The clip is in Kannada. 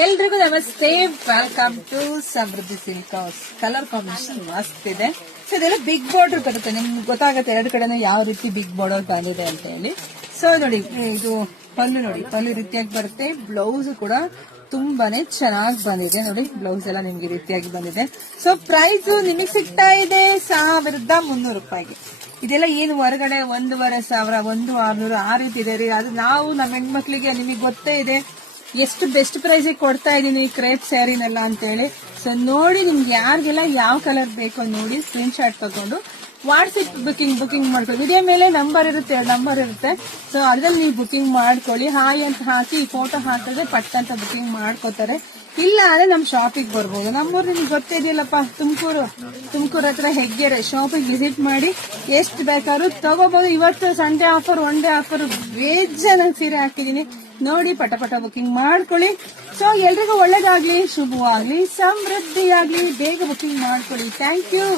ಎಲ್ರಿಗೂ ನಮಸ್ತೆ, welcome to Samruddhi silk house. Colour combination ಮಸ್ತ್ ಇದೆ. ಸೊ ಇದೆಲ್ಲ ಬಿಗ್ ಬಾರ್ಡರ್ ಬರುತ್ತೆ, ನಿಮ್ಗೆ ಗೊತ್ತಾಗುತ್ತೆ ಎರಡು ಕಡೆನೂ ಯಾವ ರೀತಿ ಬಿಗ್ ಬಾರ್ಡರ್ ಬಂದಿದೆ ಅಂತ ಹೇಳಿ. ಸೊ ನೋಡಿ, ಇದು ಪಲ್ಲು ನೋಡಿ, ಪಲ್ಲು ರೀತಿಯಾಗಿ ಬರುತ್ತೆ. ಬ್ಲೌಸ್ ಕೂಡ ತುಂಬಾನೇ ಚೆನ್ನಾಗಿ ಬಂದಿದೆ ನೋಡಿ, ಬ್ಲೌಸ್ ಎಲ್ಲ ನಿಮ್ಗೆ ರೀತಿಯಾಗಿ ಬಂದಿದೆ. ಸೊ ಪ್ರೈಸ್ ನಿಮಗೆ ಸಿಗ್ತಾ ಇದೆ 1300 ರೂಪಾಯಿಗೆ. ಇದೆಲ್ಲ ಏನು ಹೊರಗಡೆ 1500, 1600 ಆ ರೀತಿ ಇದೆ ರೀ. ಅದು ನಾವು ನಮ್ಮ ಹೆಣ್ಮಕ್ಳಿಗೆ ನಿಮಗೆ ಗೊತ್ತೇ ಇದೆ ಎಷ್ಟು ಬೆಸ್ಟ್ ಪ್ರೈಸ್ ಕೊಡ್ತಾ ಇದೀನಿ ಕ್ರೇಪ್ ಸ್ಯಾರಿನೆಲ್ಲ ಅಂತ ಹೇಳಿ. ಸೊ ನೋಡಿ, ನಿಮ್ಗೆ ಯಾರಿಗೆಲ್ಲ ಯಾವ ಕಲರ್ ಬೇಕೋ ನೋಡಿ ಸ್ಕ್ರೀನ್ ಶಾಟ್ ತಗೊಂಡು ವಾಟ್ಸ್ಆಪ್ ಬುಕಿಂಗ್ ಮಾಡ್ಕೊಳ್ಳಿ. ಇದೇ ಮೇಲೆ ನಂಬರ್ ಇರುತ್ತೆ. ಸೊ ಅದ್ರಲ್ಲಿ ನೀವು ಬುಕಿಂಗ್ ಮಾಡ್ಕೊಳ್ಳಿ. ಹಾಯ್ ಅಂತ ಹಾಕಿ ಫೋಟೋ ಹಾಕಿದ್ರೆ ಪಟ್ ಅಂತ ಬುಕಿಂಗ್ ಮಾಡ್ಕೋತಾರೆ. ಇಲ್ಲ ಅಂದ್ರೆ ನಮ್ ಶಾಪಿಗೆ ಬರ್ಬೋದು. ನಮ್ಮೂರು ನಿಮ್ಗೆ ಗೊತ್ತೇ ಇದೆಯಲ್ಲಪ್ಪ, ತುಮಕೂರು ಹತ್ರ ಹೆಗ್ಗೆರೆ. ಶಾಪಿಗೆ ವಿಸಿಟ್ ಮಾಡಿ ಎಷ್ಟು ಬೇಕಾದ್ರೂ ತಗೋಬಹುದು. ಇವತ್ತು Sunday offer, one day offer, ಬೇಜಾನ ಸೀರೆ ಹಾಕಿದೀನಿ ನೋಡಿ, ಪಟ ಬುಕಿಂಗ್ ಮಾಡ್ಕೊಳ್ಳಿ. ಸೊ ಎಲ್ರಿಗೂ ಒಳ್ಳೇದಾಗ್ಲಿ, ಶುಭವಾಗ್ಲಿ, ಸಮೃದ್ಧಿಯಾಗ್ಲಿ. ಬೇಗ ಬುಕಿಂಗ್ ಮಾಡ್ಕೊಳ್ಳಿ. Thank you.